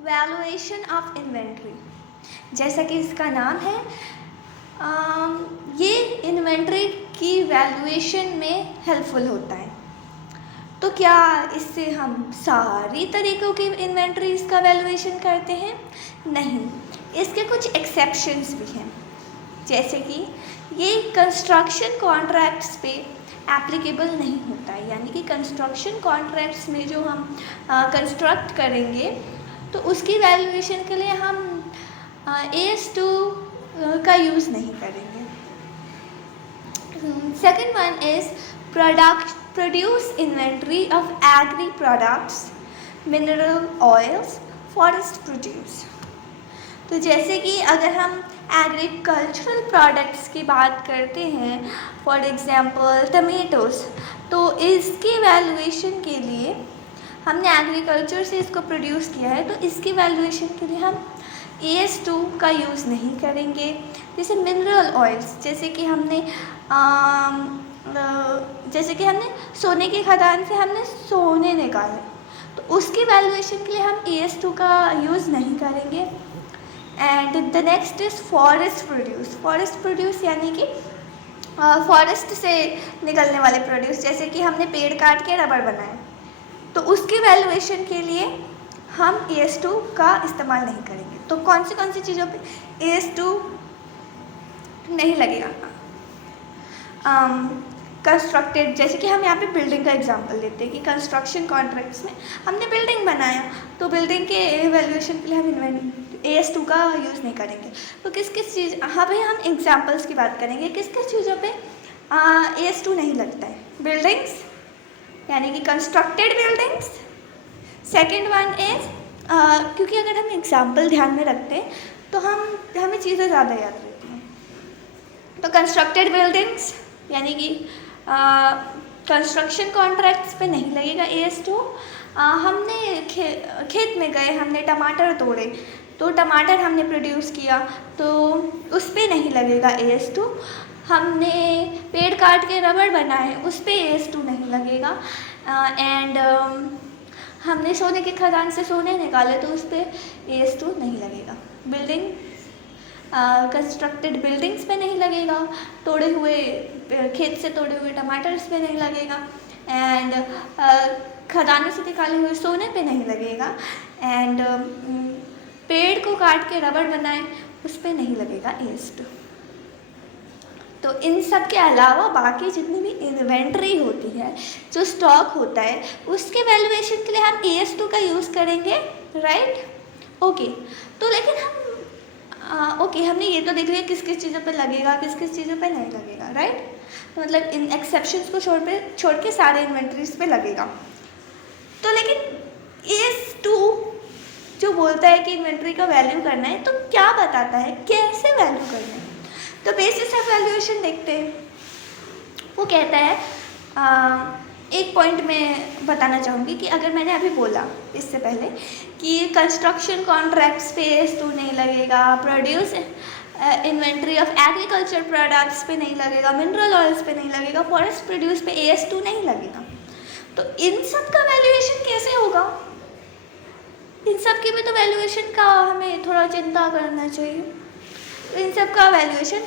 Valuation of inventory. जैसा कि इसका नाम है, ये इन्वेंट्री की वैल्यूएशन में हेल्पफुल होता है। तो क्या इससे हम सारी तरीक़ों की इन्वेंट्रीज़ का वैल्यूएशन करते हैं? नहीं, इसके कुछ एक्सेप्शंस भी हैं। जैसे कि ये कंस्ट्रक्शन कॉन्ट्रैक्ट्स पे एप्लीकेबल नहीं होता है, यानी कि कंस्ट्रक्शन कॉन्ट्रैक्ट्स में जो हम कंस्ट्रक्ट करेंगे तो उसकी वैल्यूएशन के लिए हम AS2 का यूज़ नहीं करेंगे। Second one is produce inventory of agri products, mineral oils, forest produce. तो जैसे कि अगर हम एग्रीकल्चरल प्रोडक्ट्स की बात करते हैं, फॉर एग्जांपल टमेटोज़, तो इसकी वैल्यूएशन के लिए हमने एग्रीकल्चर से इसको प्रोड्यूस किया है, तो इसकी वैल्यूएशन के लिए हम AS2 का यूज़ नहीं करेंगे। जैसे मिनरल ऑयल्स, जैसे कि हमने सोने की खदान से हमने सोने निकाले, तो उसकी वैल्यूएशन के लिए हम AS2 का यूज़ नहीं करेंगे। And the next is forest produce. Forest produce यानी कि फॉरेस्ट से निकलने वाले प्रोड्यूस, जैसे कि हमने पेड़ काट के रबर बनाए, तो उसकी वैल्यूएशन के लिए हम AS2 का इस्तेमाल नहीं करेंगे। तो कौन सी चीज़ों पे AS2 नहीं लगेगा? कंस्ट्रक्टेड, जैसे कि हम यहाँ पे बिल्डिंग का एग्जांपल लेते हैं कि कंस्ट्रक्शन कॉन्ट्रैक्ट्स में हमने बिल्डिंग बनाया, तो बिल्डिंग के वैल्यूएशन के लिए हम AS2 का यूज़ नहीं करेंगे। तो किस चीज़, हाँ भाई, हम एग्जांपल्स की बात करेंगे किस चीज़ों पे AS2 नहीं लगता है। बिल्डिंग्स, यानी कि constructed buildings. Second one is, क्योंकि अगर हम एग्जाम्पल ध्यान में रखते हैं तो हमें चीज़ें ज़्यादा याद रहती हैं। तो कंस्ट्रक्टेड बिल्डिंग्स यानी कि कंस्ट्रक्शन कॉन्ट्रैक्ट्स पे नहीं लगेगा AS2। हमने खेत में गए, हमने टमाटर तोड़े, तो टमाटर हमने प्रोड्यूस किया, तो उस पर नहीं लगेगा AS2। हमने पेड़ काट के रबर बनाए, उस पर AS2 नहीं लगेगा। एंड हमने सोने की खदान से सोने निकाले, तो उस पर AS2 नहीं लगेगा। बिल्डिंग, कंस्ट्रक्टेड बिल्डिंग्स पे नहीं लगेगा, खेत से तोड़े हुए टमाटर्स पे नहीं लगेगा, एंड खदानों से निकाले हुए सोने पे नहीं लगेगा, एंड पेड़ को काट के रबर बनाए, उस पे नहीं लगेगा AS2। तो इन सब के अलावा बाकी जितनी भी इन्वेंट्री होती है, जो स्टॉक होता है, उसके वैल्यूएशन के लिए हम AS2 का यूज़ करेंगे, राइट? ओके, तो लेकिन हमने ये तो देख लिया किस चीज़ों पे लगेगा, किस चीज़ों पे नहीं लगेगा, राइट? तो मतलब इन एक्सेप्शंस को छोड़ के सारे इन्वेंट्रीज पे लगेगा। तो लेकिन AS2 जो बोलता है कि इन्वेंट्री का वैल्यू करना है, तो क्या बताता है, कैसे वैल्यू करना है? तो बेसिस ऑफ वैल्यूएशन देखते हैं। वो कहता है, एक पॉइंट में बताना चाहूँगी कि अगर मैंने अभी बोला इससे पहले कि कंस्ट्रक्शन कॉन्ट्रैक्ट्स पे AS2 नहीं लगेगा, produce inventory of agriculture products पे नहीं लगेगा, मिनरल ऑयल्स पे नहीं लगेगा, फॉरेस्ट प्रोड्यूस पे AS2 नहीं लगेगा, तो इन सब का वैल्यूएशन कैसे होगा? इन सब की भी तो वैल्यूएशन का हमें थोड़ा चिंता करना चाहिए। तो इन सब का वैल्यूएशन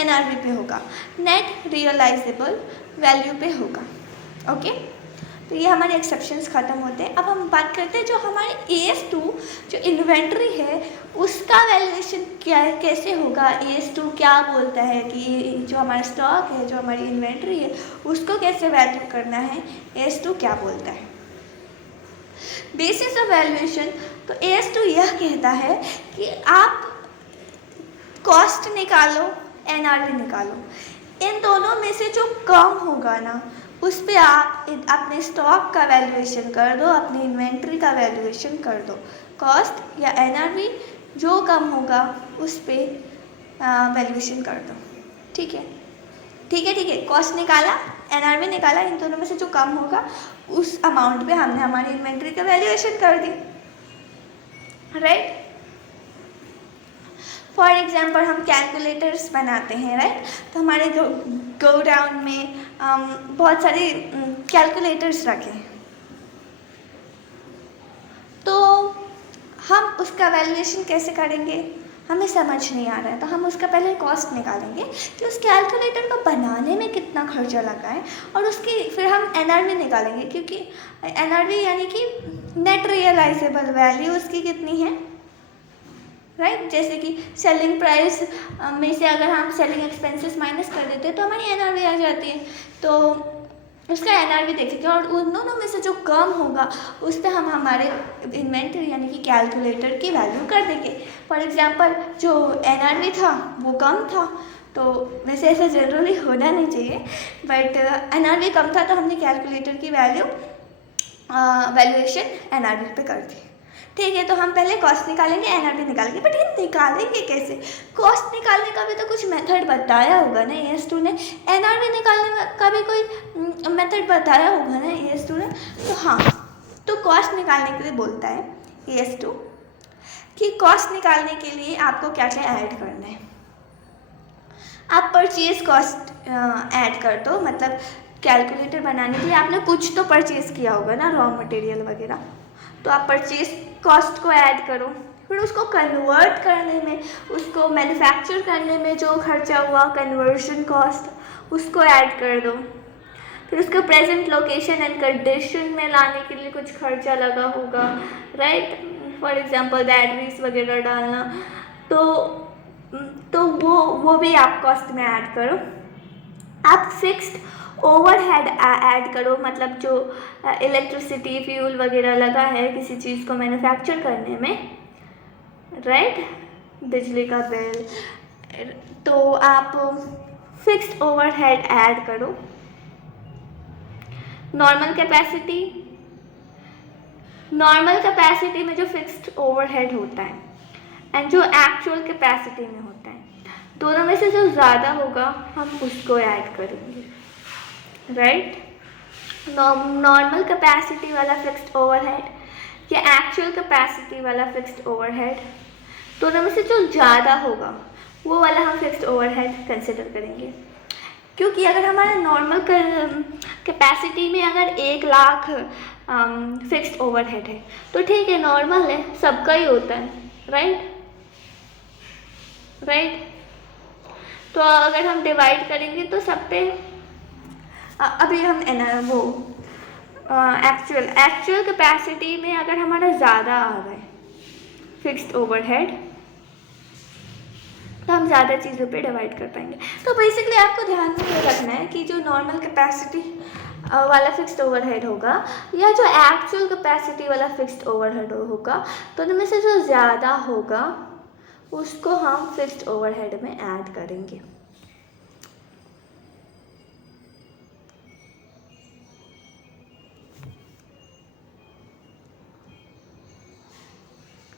NRV पे होगा, नेट रियलाइजेबल वैल्यू पे होगा। ओके, तो ये हमारे एक्सेप्शंस ख़त्म होते हैं। अब हम बात करते हैं जो हमारे AS2 जो इन्वेंट्री है उसका वैल्यूएशन क्या है, कैसे होगा? AS2 क्या बोलता है कि जो हमारा स्टॉक है, जो हमारी इन्वेंट्री है, उसको कैसे वैल्यू करना है, AS2 क्या बोलता है? बेसिस ऑफ वैल्यूएशन, तो AS2 यह कहता है कि आप कॉस्ट निकालो, NRV निकालो, इन दोनों में से जो कम होगा ना, उस पर आप अपने स्टॉक का वैल्यूएशन कर दो, अपनी इन्वेंट्री का वैल्यूएशन कर दो। कॉस्ट या NRV जो कम होगा उस पर वैल्यूएशन कर दो। ठीक है, कॉस्ट निकाला, NRV निकाला, इन दोनों में से जो कम होगा उस अमाउंट पे हमने हमारी इन्वेंट्री का वैल्यूएशन कर दी, राइट? फॉर एग्जाम्पल हम कैलकुलेटर्स बनाते हैं, राइट? तो हमारे गोडाउन में बहुत सारे कैलकुलेटर्स रखे हैं, तो हम उसका वैल्यूएशन कैसे करेंगे, हमें समझ नहीं आ रहा है, तो हम उसका पहले कॉस्ट निकालेंगे कि उस कैलकुलेटर को बनाने में कितना खर्चा लगा है, और उसकी फिर हम NRV निकालेंगे, क्योंकि NRV यानी कि नेट रियलाइजेबल वैल्यू उसकी कितनी है, राइट। जैसे कि सेलिंग प्राइस में से अगर हम सेलिंग एक्सपेंसेस माइनस कर देते हैं तो हमारी NRV आ जाती है, तो उसका NRV देखेंगे, और उन दोनों में से जो कम होगा उस पर हम हमारे इन्वेंटरी यानी कि कैलकुलेटर की वैल्यू कर देंगे। फॉर एग्जांपल जो NRV था वो कम था, तो वैसे ऐसा ज़रूरी होना नहीं चाहिए, बट NRV कम था तो हमने कैलकुलेटर की वैल्यूएशन NRV पे कर दी। ठीक है, तो हम पहले कॉस्ट निकालेंगे, NRV निकालेंगे, बट ये निकालेंगे कैसे? कॉस्ट निकालने का भी तो कुछ मेथड बताया होगा ना ये स्टूडेंट, NRV निकालने का भी कोई मेथड बताया होगा ना ये स्टूडेंट। तो हाँ, तो कॉस्ट निकालने के लिए बोलता है ES2 कि कॉस्ट निकालने के लिए आपको क्या क्या ऐड करना है। आप परचेज कॉस्ट ऐड कर दो, मतलब कैलकुलेटर बनाने के लिए आपने कुछ तो परचेज किया होगा ना, रॉ मटेरियल वगैरह, तो आप परचेज कॉस्ट को ऐड करो। फिर उसको कन्वर्ट करने में, उसको मैन्युफैक्चर करने में जो खर्चा हुआ कन्वर्जन कॉस्ट, उसको ऐड कर दो। फिर उसको प्रेजेंट लोकेशन एंड कंडीशन में लाने के लिए कुछ खर्चा लगा होगा, राइट। फॉर एग्जांपल बैटरीज वगैरह डालना, तो वो भी आप कॉस्ट में ऐड करो। आप फिक्स्ड ओवरहेड ऐड करो, मतलब जो इलेक्ट्रिसिटी फ्यूल वगैरह लगा है किसी चीज़ को मैन्युफैक्चर करने में, राइट, बिजली का बिल, तो आप फिक्स्ड ओवरहेड ऐड करो। नॉर्मल कैपेसिटी में जो फिक्स्ड ओवरहेड होता है एंड जो एक्चुअल कैपेसिटी में होता है, दोनों में से जो ज़्यादा होगा हम उसको ऐड करेंगे, राइट। नॉर्मल कैपेसिटी वाला फिक्स्ड ओवरहेड या एक्चुअल कैपेसिटी वाला फिक्स्ड ओवरहेड, दोनों में से जो ज़्यादा होगा वो वाला हम फिक्स्ड ओवरहेड कंसिडर करेंगे। क्योंकि अगर हमारा नॉर्मल कैपेसिटी में अगर 1 लाख फिक्स्ड ओवरहेड है तो ठीक है, नॉर्मल है, सबका ही होता है, राइट। तो अगर हम डिवाइड करेंगे तो सब पे, अभी हम एक्चुअल कैपेसिटी में अगर हमारा ज़्यादा आ रहा है फिक्स्ड ओवरहेड, तो हम ज़्यादा चीज़ों पे डिवाइड कर पाएंगे। तो बेसिकली आपको ध्यान में ये रखना है कि जो नॉर्मल कैपेसिटी वाला फिक्स्ड ओवरहेड होगा या जो एक्चुअल कैपेसिटी वाला फिक्स्ड ओवरहेड होगा, तो उनमें से जो ज़्यादा होगा उसको हम फिक्स्ड ओवरहेड में ऐड करेंगे।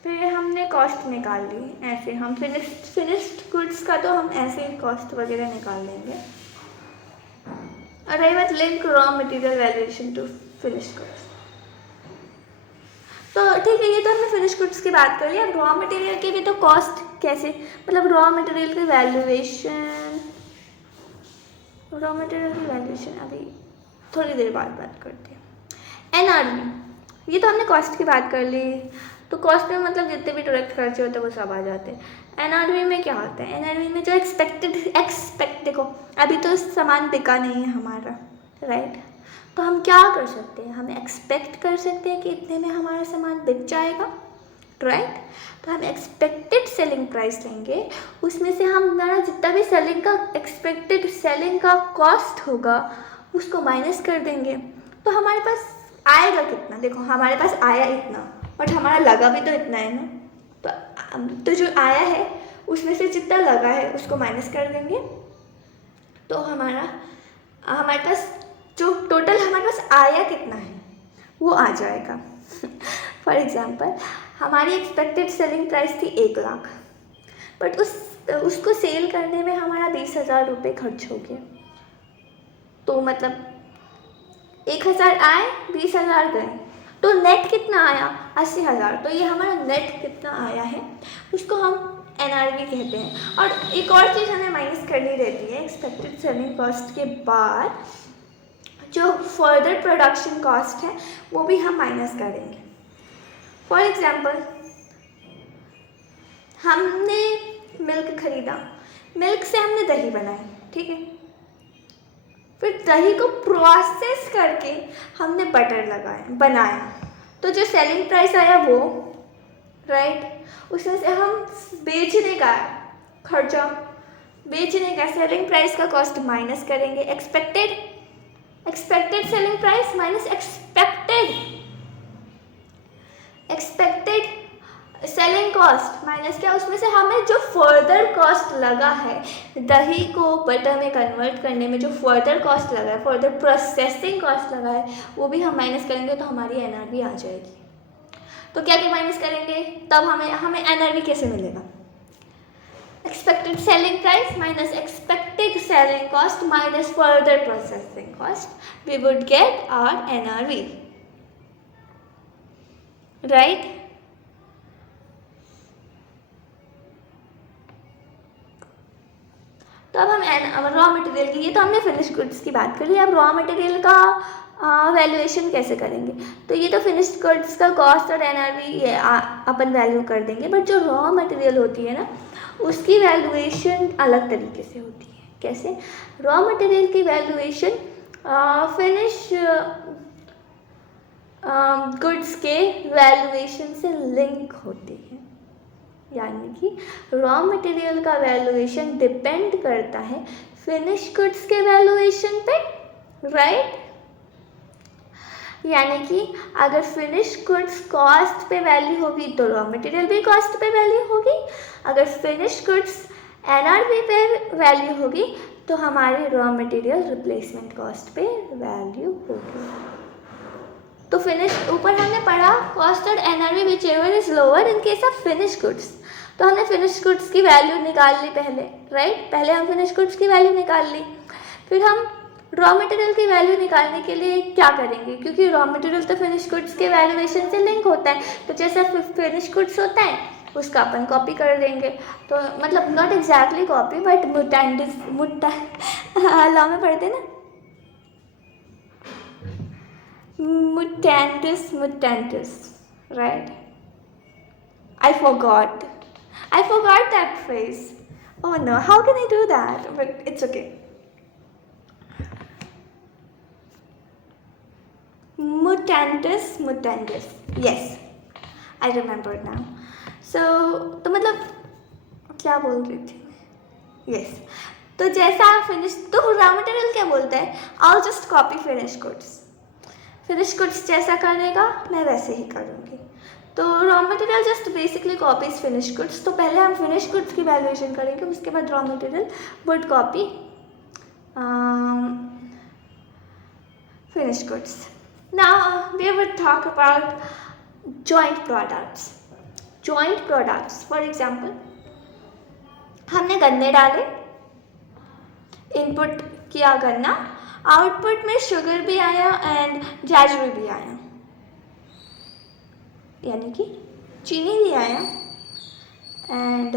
फिर हमने कॉस्ट निकाल ली, ऐसे हम फिनिश्ड गुड्स का तो हम ऐसे ही कॉस्ट वगैरह निकाल लेंगे। Arrive at link raw material valuation to finished goods. तो ठीक है, ये तो हमने फिनिश गुड्स की बात कर ली। अब रॉ मटेरियल की भी तो कॉस्ट कैसे, मतलब रॉ मटेरियल की वैल्यूएशन अभी थोड़ी देर बाद बात करते हैं। NRV, ये तो हमने कॉस्ट की बात कर ली, तो कॉस्ट में मतलब जितने भी डायरेक्ट खर्चे होते हैं वो सब आ जाते हैं। NRV में क्या होता है, NRV में जो एक्सपेक्ट देखो, अभी तो सामान बिका नहीं है हमारा, राइट, तो हम क्या कर सकते हैं, हम एक्सपेक्ट कर सकते हैं कि इतने में हमारा सामान बिक जाएगा, राइट। तो हम एक्सपेक्टेड सेलिंग प्राइस लेंगे, उसमें से हम हमारा जितना भी एक्सपेक्टेड सेलिंग का कॉस्ट होगा उसको माइनस कर देंगे, तो हमारे पास आएगा कितना। देखो हमारे पास आया इतना, बट हमारा लगा भी तो इतना है ना, तो जो आया है उसमें से जितना लगा है उसको माइनस कर देंगे, तो हमारे पास जो टोटल हमारे पास आया कितना है वो आ जाएगा। फॉर एग्जांपल हमारी एक्सपेक्टेड सेलिंग प्राइस थी 1 लाख, बट उसको सेल करने में हमारा 20,000 रुपये खर्च हो गया, तो मतलब 1,000 आए 20,000 गए, तो नेट कितना आया 80,000। तो ये हमारा नेट कितना आया है उसको हम NRV कहते हैं। और एक और चीज़ हमें माइनस करनी रहती है, एक्सपेक्टेड सेलिंग कॉस्ट के बाद जो फर्दर प्रोडक्शन कॉस्ट है वो भी हम माइनस करेंगे। फॉर एग्जांपल हमने मिल्क खरीदा, मिल्क से हमने दही बनाई, ठीक है। फिर दही को प्रोसेस करके हमने बटर बनाया, तो जो सेलिंग प्राइस आया वो, राइट, उसमें से हम बेचने का खर्चा, बेचने का सेलिंग प्राइस का कॉस्ट माइनस करेंगे। Expected selling price minus expected selling cost minus क्या, उसमें से हमें जो फर्दर कॉस्ट लगा है दही को बटर में कन्वर्ट करने में, जो फर्दर कॉस्ट लगा है, फर्दर प्रोसेसिंग कॉस्ट लगा है, वो भी हम माइनस करेंगे तो हमारी एनआरवी आ जाएगी। तो क्या क्या माइनस करेंगे, तब हमें एनआरवी कैसे मिलेगा? Expected selling price minus expected selling cost minus further processing cost, we would get our NRV, right. तो अब हम रॉ मटेरियल की, ये तो हमने फिनिश गुड्स की बात करी, अब रॉ मटेरियल का वैल्यूएशन कैसे करेंगे? तो ये तो फिनिश्ड गुड्स का कॉस्ट और एनआरवी ये अपन वैल्यू कर देंगे, बट जो रॉ मटेरियल होती है ना उसकी वैल्यूएशन अलग तरीके से होती है। कैसे? रॉ मटेरियल की वैल्यूएशन फिनिश गुड्स के वैल्यूएशन से लिंक होती है, यानी कि रॉ मटेरियल का वैल्यूएशन डिपेंड करता है फिनिश गुड्स के वैल्यूएशन पे, राइट। यानी कि अगर फिनिश गुड्स कॉस्ट पे वैल्यू होगी तो रॉ मटेरियल भी कॉस्ट पे वैल्यू होगी, अगर फिनिश गुड्स एनआरवी पे वैल्यू होगी तो हमारी रॉ मटेरियल रिप्लेसमेंट कॉस्ट पे वैल्यू होगी। तो फिनिश ऊपर हमने पढ़ा कॉस्ट और NRV which ever is lower in case of finish goods, तो हमने फिनिश गुड्स की वैल्यू निकाल ली पहले, राइट। पहले हम फिनिश गुड्स की वैल्यू निकाल ली, फिर हम रॉ मटेरियल की वैल्यू निकालने के लिए क्या करेंगे, क्योंकि रॉ मटेरियल तो फिनिश गुड्स के वैल्यूएशन से लिंक होता है, तो जैसा फिनिश गुड्स होता है उसका अपन कॉपी कर देंगे। तो मतलब not exactly copy but law में पढ़ते ना, mutantis, right? I forgot that phrase. Oh no, how can I do that? But it's okay. Mutantis. Yes, I remember now. So, तो मतलब क्या बोल रही थी? Yes. तो जैसा फिनिश, तो रॉ मटेरियल क्या बोलता है? I'll just copy finish goods. Finish goods जैसा करेगा मैं वैसे ही करूँगी। तो raw material just basically copies finish goods. तो पहले हम फिनिश गुड्स की वैल्यूएशन करेंगे, उसके बाद raw material would copy finish goods. Now we would talk about joint products. For example हमने गन्ने डाले, इनपुट किया गन्ना, आउटपुट में शुगर भी आया एंड जैगरी भी आया, यानी कि चीनी भी आया एंड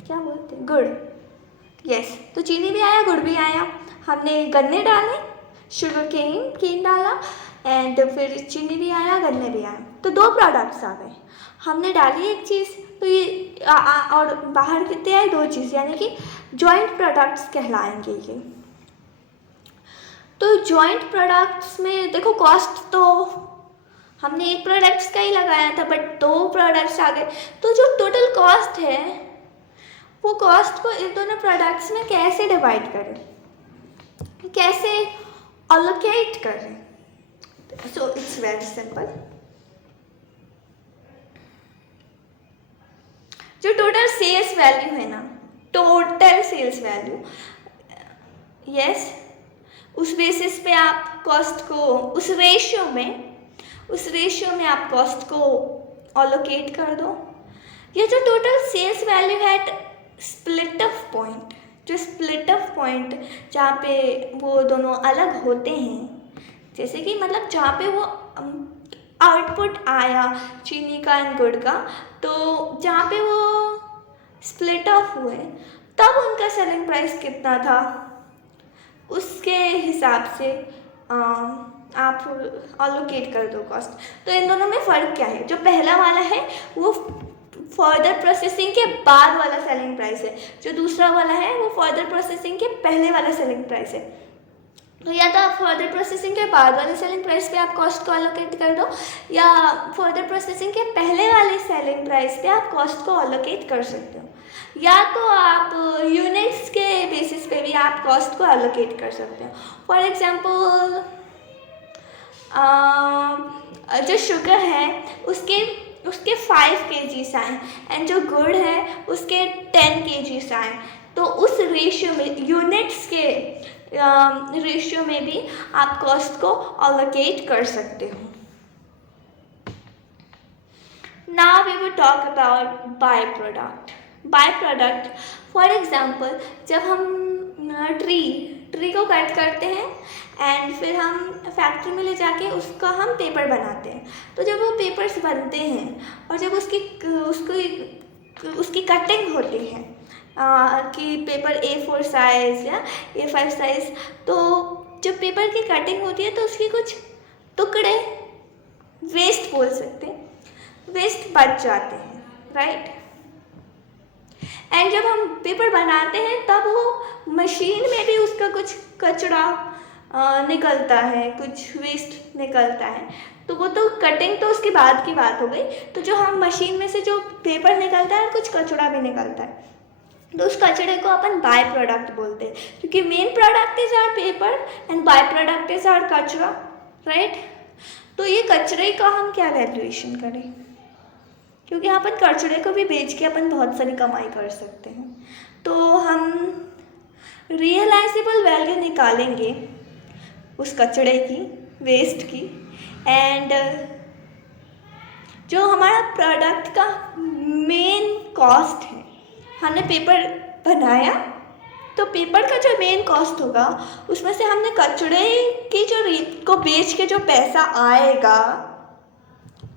क्या बोलते हैं, गुड़। यस, तो चीनी भी आया, गुड़ भी आया। हमने गन्ने डाले, शुगर केन डाला एंड फिर चीनी भी आया, गन्ने भी आया, तो 2 प्रोडक्ट्स आ गए। हमने डाली एक चीज़ तो ये और बाहर कितने आए, 2 चीज़, यानी कि जॉइंट प्रोडक्ट्स कहलाएंगे ये। तो जॉइंट प्रोडक्ट्स में देखो कॉस्ट तो हमने एक प्रोडक्ट्स का ही लगाया था, बट 2 प्रोडक्ट्स आ गए, तो जो टोटल कॉस्ट है वो कॉस्ट को इन दोनों प्रोडक्ट्स में कैसे डिवाइड करें, कैसे अलोकेट करें? So it's very simple. जो टोटल सेल्स वैल्यू है ना, टोटल सेल्स वैल्यू, यस, उस बेसिस पे आप कॉस्ट को उस रेशियो में आप कॉस्ट को अलोकेट कर दो। ये जो टोटल सेल्स वैल्यू है स्प्लिट ऑफ पॉइंट, जो स्प्लिट ऑफ पॉइंट जहाँ पे वो दोनों अलग होते हैं, जैसे कि मतलब जहाँ पे वो आउटपुट आया चीनी का एंड गुड़ का, तो जहाँ पे वो स्प्लिट ऑफ हुए तब उनका सेलिंग प्राइस कितना था, उसके हिसाब से आप अलोकेट कर दो कॉस्ट। तो इन दोनों में फ़र्क क्या है? जो पहला वाला है वो फर्दर प्रोसेसिंग के बाद वाला सेलिंग प्राइस है, जो दूसरा वाला है वो फर्दर प्रोसेसिंग के पहले वाला सेलिंग प्राइस है। तो या तो आप फर्दर प्रोसेसिंग के बाद वाले सेलिंग प्राइस पे आप कॉस्ट को अलोकेट कर दो, या फर्दर प्रोसेसिंग के पहले वाले सेलिंग प्राइस पे आप कॉस्ट को अलोकेट कर सकते हो, या तो आप यूनिट्स के बेसिस पे भी आप कॉस्ट को अलोकेट कर सकते हो। फॉर एग्जांपल जो शुगर है उसके 5 kgs आए एंड जो गुड़ है उसके 10 kgs आए, तो उस रेशियो में यूनिट्स के रेशियो में भी आप कॉस्ट को अलोकेट कर सकते हो। Now we will talk about by product. By product for example, जब हम ट्री को कट करते हैं एंड फिर हम फैक्ट्री में ले जाके उसका हम पेपर बनाते हैं, तो जब वो पेपर्स बनते हैं और जब उसकी कटिंग होती है कि पेपर A4 साइज़ या A5 साइज़, तो जब पेपर की कटिंग होती है तो उसके कुछ टुकड़े वेस्ट बोल सकते हैं, वेस्ट बच जाते हैं, राइट। एंड जब हम पेपर बनाते हैं तब वो मशीन में भी उसका कुछ कचरा निकलता है, कुछ वेस्ट निकलता है, तो वो तो कटिंग तो उसके बाद की बात हो गई। तो जो हम मशीन में से जो पेपर निकलता है कुछ कचरा भी निकलता है, तो उस कचरे को अपन बाय प्रोडक्ट बोलते हैं, क्योंकि main product is our paper and by product is our कचरा, राइट। तो ये कचरे का हम क्या वैल्यूएशन करें, क्योंकि अपन कचरे को भी बेच के अपन बहुत सारी कमाई कर सकते हैं। तो हम रियलाइजेबल वैल्यू निकालेंगे उस कचरे की, वेस्ट की, एंड जो हमारा प्रोडक्ट का मेन कॉस्ट है, हमने पेपर बनाया तो पेपर का जो मेन कॉस्ट होगा उसमें से हमने कचरे की जो रेट को बेच के जो पैसा आएगा,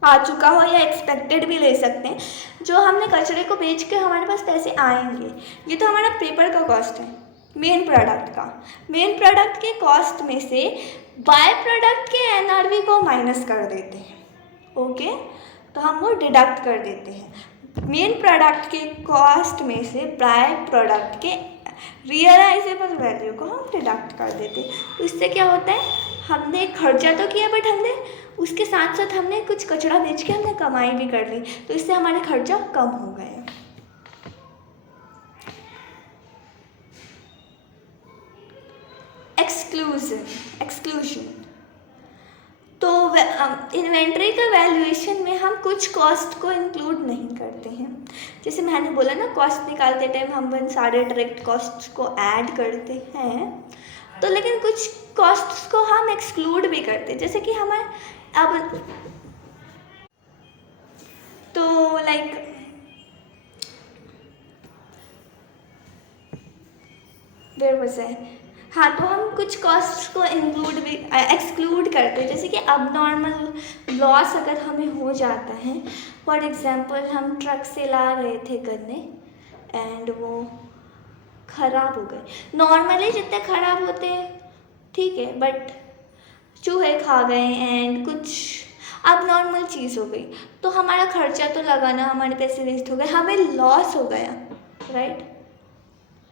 आ चुका हो या एक्सपेक्टेड भी ले सकते हैं, जो हमने कचरे को बेच के हमारे पास पैसे आएंगे, ये तो हमारा पेपर का कॉस्ट है मेन प्रोडक्ट का। मेन प्रोडक्ट के कॉस्ट में से बाय प्रोडक्ट के NRV को माइनस कर देते हैं, ओके। तो हम वो डिडक्ट कर देते हैं। मेन प्रोडक्ट के कॉस्ट में से बाय प्रोडक्ट के रियलाइजेबल वैल्यू को हम डिडक्ट कर देते हैं। तो इससे क्या होता है, हमने खर्चा तो किया बट हमने उसके साथ साथ हमने कुछ कचरा बेच के हमने कमाई भी कर ली, तो इससे हमारे खर्चा कम हो गए। एक्सक्लूजन, तो इन्वेंट्री का वैल्यूएशन में हम कुछ कॉस्ट को इंक्लूड नहीं करते हैं। जैसे मैंने बोला ना, कॉस्ट निकालते टाइम हम इन सारे डायरेक्ट कॉस्ट्स को ऐड करते हैं, तो लेकिन कुछ कॉस्ट्स को हम एक्सक्लूड भी करते हैं, जैसे कि हमारे अब तो लाइक देयर वाज हाँ, तो हम कुछ कॉस्ट्स को इंक्लूड भी एक्सक्लूड करते हैं, जैसे कि अब नॉर्मल लॉस अगर हमें हो जाता है। फॉर एग्जांपल, हम ट्रक से ला रहे थे गन्ने एंड वो ख़राब हो गए। नॉर्मली जितने ख़राब होते हैं ठीक है, बट चूहे खा गए एंड कुछ अब नॉर्मल चीज़ हो गई, तो हमारा खर्चा तो लगाना, हमारे पैसे वेस्ट हो गए, हमें लॉस हो गया, राइट।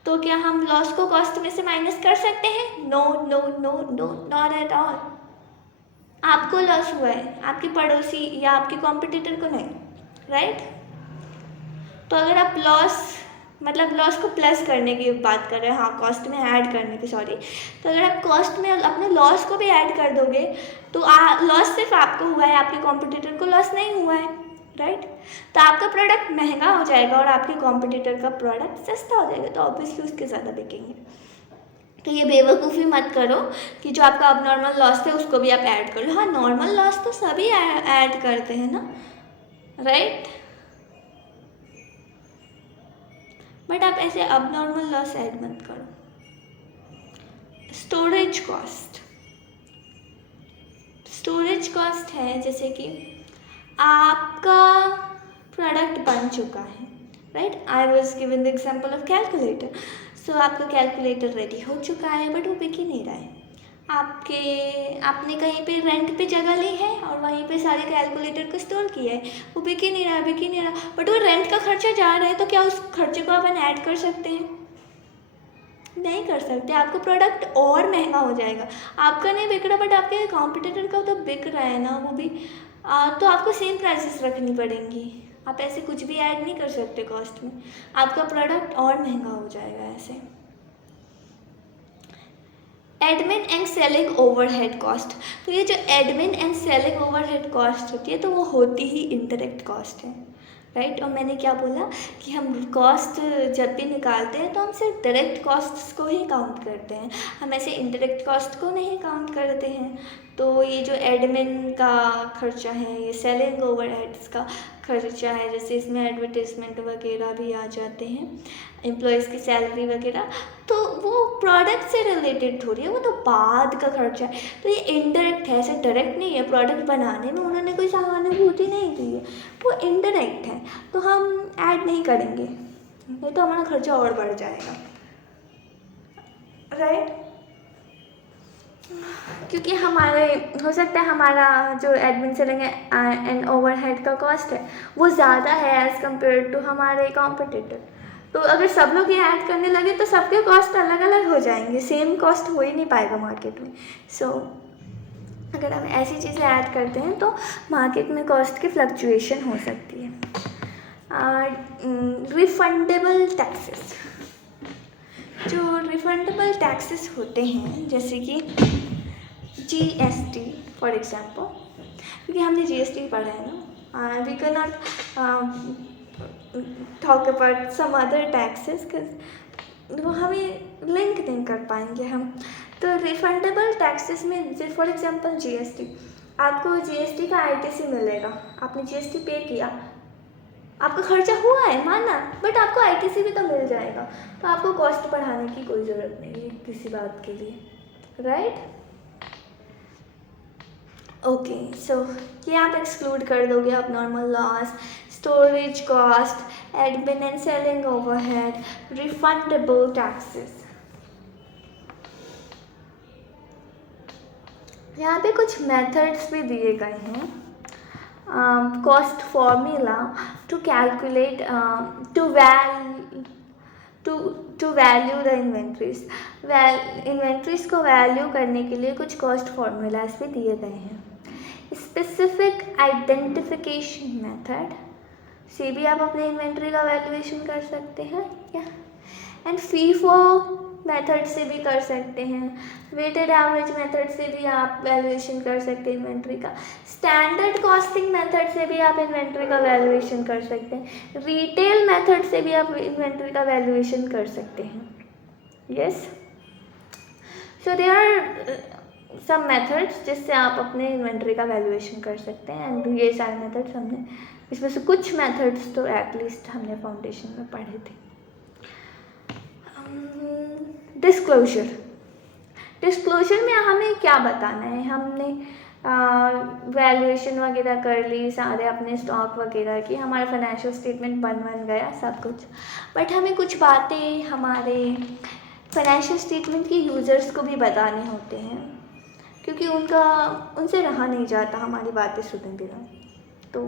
तो क्या हम लॉस को कॉस्ट में से माइनस कर सकते हैं? No no no no, not at all. आपको लॉस हुआ है, आपके पड़ोसी या आपके कॉम्पिटिटर को नहीं, राइट। तो अगर आप लॉस को प्लस करने की बात कर रहे हैं, हाँ कॉस्ट में ऐड करने की, सॉरी, तो अगर आप कॉस्ट में अपने लॉस को भी ऐड कर दोगे तो लॉस सिर्फ आपको हुआ है, आपके कॉम्पिटिटर को लॉस नहीं हुआ है, राइट। तो आपका प्रोडक्ट महंगा हो जाएगा और आपके कॉम्पिटिटर का प्रोडक्ट सस्ता हो जाएगा, तो ऑब्वियसली उसके ज़्यादा बिकेंगे। तो ये बेवकूफ़ी मत करो कि जो आपका अब नॉर्मल लॉस है उसको भी आप ऐड कर लो। हाँ, नॉर्मल लॉस तो सभी ऐड करते हैं ना, राइट, बट आप ऐसे अब नॉर्मल लॉस ऐड मत करो। स्टोरेज कॉस्ट है जैसे कि आपका प्रोडक्ट बन चुका है, right. I was given the example of calculator. So आपका कैलकुलेटर रेडी हो चुका है बट वो बिक ही नहीं रहा है। आपने कहीं पे रेंट पे जगह ली है और वहीं पे सारे कैलकुलेटर को स्टोर किया है, वो बिक ही नहीं रहा, बट वो रेंट का खर्चा जा रहा है, तो क्या उस खर्चे को अपन ऐड कर सकते हैं? नहीं कर सकते। आपका प्रोडक्ट और महंगा हो जाएगा। आपका नहीं बिक रहा बट आपके कॉम्पिटिटर का तो बिक रहा है ना, वो भी तो आपको सेम प्राइसेस रखनी पड़ेंगी। आप ऐसे कुछ भी ऐड नहीं कर सकते कॉस्ट में, आपका प्रोडक्ट और महंगा हो जाएगा ऐसे। Admin and selling overhead cost, तो ये जो admin and selling overhead cost होती है तो वो होती ही इनडायरेक्ट कॉस्ट है, राइट। और मैंने क्या बोला कि हम कॉस्ट जब भी निकालते हैं तो हम सिर्फ डायरेक्ट कॉस्ट्स को ही काउंट करते हैं, हम ऐसे इनडायरेक्ट कॉस्ट को नहीं काउंट करते हैं। तो ये जो एडमिन का खर्चा है, ये सेलिंग ओवरहेड्स का खर्चा है, जैसे इसमें एडवर्टीजमेंट वगैरह भी आ जाते हैं, एम्प्लॉयज़ की सैलरी वगैरह, तो वो प्रोडक्ट से रिलेटेड थोड़ी है, वो तो बाद का खर्चा है। तो ये इनडायरेक्ट है, ऐसे डायरेक्ट नहीं है। प्रोडक्ट बनाने में उन्होंने कोई सहानुभूति नहीं दी है, वो इनडायरेक्ट है, तो हम ऐड नहीं करेंगे, नहीं तो हमारा खर्चा और बढ़ जाएगा, राइट। क्योंकि हमारे हो सकता है हमारा जो एडमिन सेलिंग एंड ओवरहेड का कॉस्ट है वो ज़्यादा है एज़ कम्पेयर टू हमारे कॉम्पिटिटर। तो अगर सब लोग ये ऐड करने लगे तो सबके कॉस्ट अलग अलग हो जाएंगे, सेम कॉस्ट हो ही नहीं पाएगा मार्केट में। सो अगर हम ऐसी चीज़ें ऐड करते हैं तो मार्केट में कॉस्ट की फ्लक्चुएशन हो सकती है। रिफंडेबल टैक्सेस, जो रिफंडेबल टैक्सेस होते हैं जैसे कि GST फॉर एग्जाम्पल, क्योंकि हमने GST पढ़ा है ना, we can not talk about some other taxes, वो हमें लिंक नहीं कर पाएंगे हम। तो रिफंडेबल टैक्सेस में जैसे फॉर एग्जांपल GST, आपको GST का ITC मिलेगा, आपने GST पे किया, आपका खर्चा हुआ है माना, बट आपको ITC भी तो मिल जाएगा, तो आपको कॉस्ट बढ़ाने की कोई ज़रूरत नहीं है किसी बात के लिए, राइट। ओके, सो ये आप एक्सक्लूड कर दोगे अब normal loss, storage cost, admin and selling overhead, refundable taxes. यहाँ पे कुछ मेथड्स भी दिए गए हैं, cost formula to calculate to value the inventories, inventories को वैल्यू करने के लिए कुछ कॉस्ट फॉर्मूलाज भी दिए गए हैं। स्पेसिफिक आइडेंटिफिकेशन मेथड से भी आप अपने इन्वेंट्री का वैल्यूएशन कर सकते हैं क्या, एंड फीफो मेथड से भी कर सकते हैं, वेटेड एवरेज मेथड से भी आप वैल्यूएशन कर सकते हैं इन्वेंट्री का, स्टैंडर्ड कॉस्टिंग मेथड से भी आप इन्वेंट्री का वैल्यूएशन कर सकते हैं, रिटेल मेथड से भी आप इन्वेंट्री का वैल्यूएशन कर सकते हैं। यस, सो देयर आर सब मेथड्स जिससे आप अपने इन्वेंट्री का वैल्यूएशन कर सकते हैं, एंड ये सारे मेथड्स हमने, इसमें से कुछ मेथड्स तो एटलीस्ट हमने फाउंडेशन में पढ़े थे। डिस्क्लोजर में हमें क्या बताना है, हमने वैल्यूएशन वगैरह कर ली, सारे अपने स्टॉक वगैरह की, हमारा फाइनेंशियल स्टेटमेंट बन गया सब कुछ, बट हमें कुछ बातें हमारे फाइनेंशियल स्टेटमेंट के यूज़र्स को भी बताने होते हैं, क्योंकि उनसे रहा नहीं जाता हमारी बातें सुने बिना, तो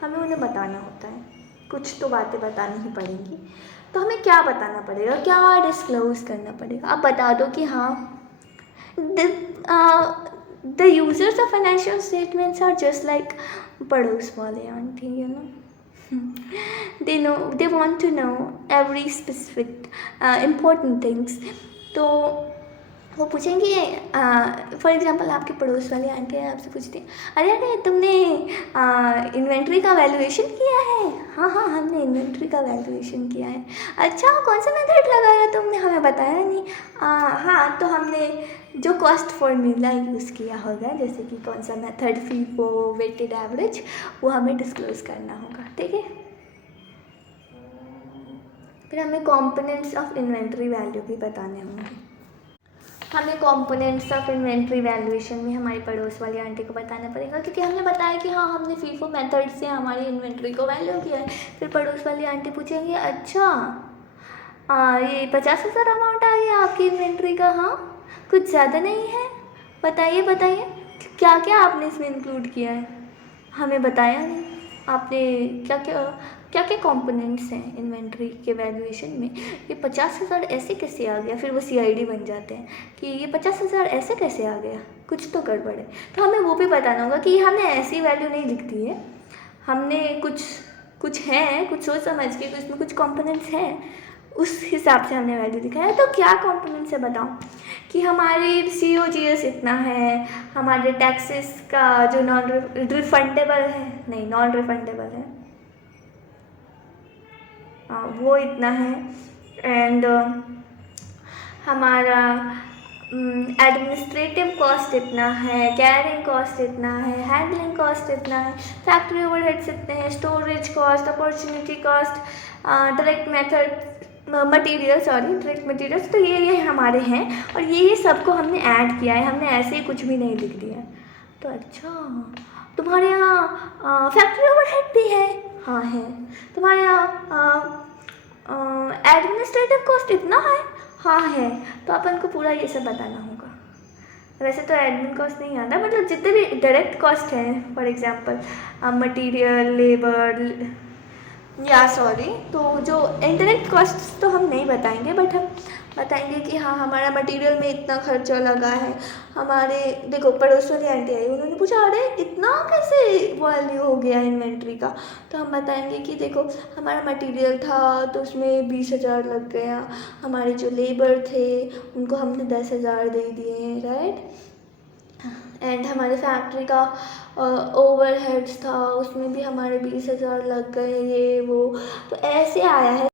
हमें उन्हें बताना होता है, कुछ तो बातें बतानी ही पड़ेंगी। तो हमें क्या बताना पड़ेगा, क्या डिस्क्लोज करना पड़ेगा, आप बता दो कि हाँ the users of financial statements are just like पड़ोस वाले auntie, you know, they want to know every specific important things। तो वो पूछेंगे, फॉर एग्जांपल आपके पड़ोस वाले आंटी आपसे पूछते हैं, अरे तुमने इन्वेंट्री का वैल्यूएशन किया है? हाँ हमने इन्वेंट्री का वैल्यूएशन किया है। अच्छा, कौन सा मेथड लगाया तुमने? हमें बताया नहीं। हाँ, तो हमने जो कॉस्ट फॉर्मूला यूज़ किया होगा, जैसे कि कौन सा मेथड, फीफो, वेटेड एवरेज, वो हमें डिस्क्लोज करना होगा, ठीक है। फिर हमें कॉम्पोनेंट्स ऑफ इन्वेंट्री वैल्यू भी बताने होंगे। हमें कॉम्पोनेंट्स ऑफ इन्वेंट्री वैल्यूएशन में हमारी पड़ोस वाली आंटी को बताना पड़ेगा, क्योंकि हमने बताया कि हाँ हमने फीफो मेथड से हमारी इन्वेंट्री को वैल्यू किया है। फिर पड़ोस वाली आंटी पूछेंगे, अच्छा ये 50,000 अमाउंट आ गया आपकी इन्वेंट्री का? हाँ, कुछ ज़्यादा नहीं है? बताइए बताइए, क्या क्या आपने इसमें इंक्लूड किया है? हमें बताया नहीं आपने। क्या क्या क्या क्या कंपोनेंट्स हैं इन्वेंट्री के वैल्यूएशन में? ये 50,000 ऐसे कैसे आ गया? फिर वो CID बन जाते हैं कि ये 50,000 ऐसे कैसे आ गया, कुछ तो गड़बड़ है। तो हमें वो भी बताना होगा कि हमने ऐसी वैल्यू नहीं लिख दी है, हमने कुछ है, कुछ सोच समझ के इसमें कुछ कंपोनेंट्स हैं, उस हिसाब से हमने वैल्यू दिखाया है। तो क्या कंपोनेंट्स है बताओ? कि हमारी COGS इतना है, हमारे टैक्सेस का जो नॉन रिफंडेबल है, नहीं नॉन रिफंडेबल है, वो इतना है। एंड हमारा एडमिनिस्ट्रेटिव कॉस्ट इतना है, कैरिंग कॉस्ट इतना है, हैंडलिंग कॉस्ट इतना है, फैक्ट्री ओवरहेड्स इतने हैं, storage cost, opportunity cost, direct materials, तो ये हमारे हैं और ये सबको हमने ऐड किया है, हमने ऐसे ही कुछ भी नहीं लिख दिया है। तो अच्छा, तुम्हारे यहाँ फैक्ट्री ओवरहेड भी है? हाँ है। तुम्हारे यहाँ एडमिनिस्ट्रेटिव कॉस्ट इतना है? हाँ है। तो अपन को पूरा ये सब बताना होगा। वैसे तो एडमिन कॉस्ट नहीं आता, मतलब जितने भी डायरेक्ट कॉस्ट हैं, फॉर एग्जांपल मटेरियल, लेबर, या सॉरी, तो जो इंडायरेक्ट कॉस्ट तो हम नहीं बताएंगे, बट हम बताएंगे कि हाँ हमारा मटेरियल में इतना खर्चा लगा है। हमारे देखो पड़ोस वाली आंटी आई, उन्होंने पूछा अरे इतना कैसे वैल्यू हो गया इन्वेंट्री का? तो हम बताएंगे कि देखो हमारा मटेरियल था तो उसमें 20,000 लग गया, हमारे जो लेबर थे उनको हमने 10,000 दे दिए, राइट। एंड हमारे फैक्ट्री का ओवरहेड्स था, उसमें भी हमारे 20,000 लग गए, ये वो। तो ऐसे आया है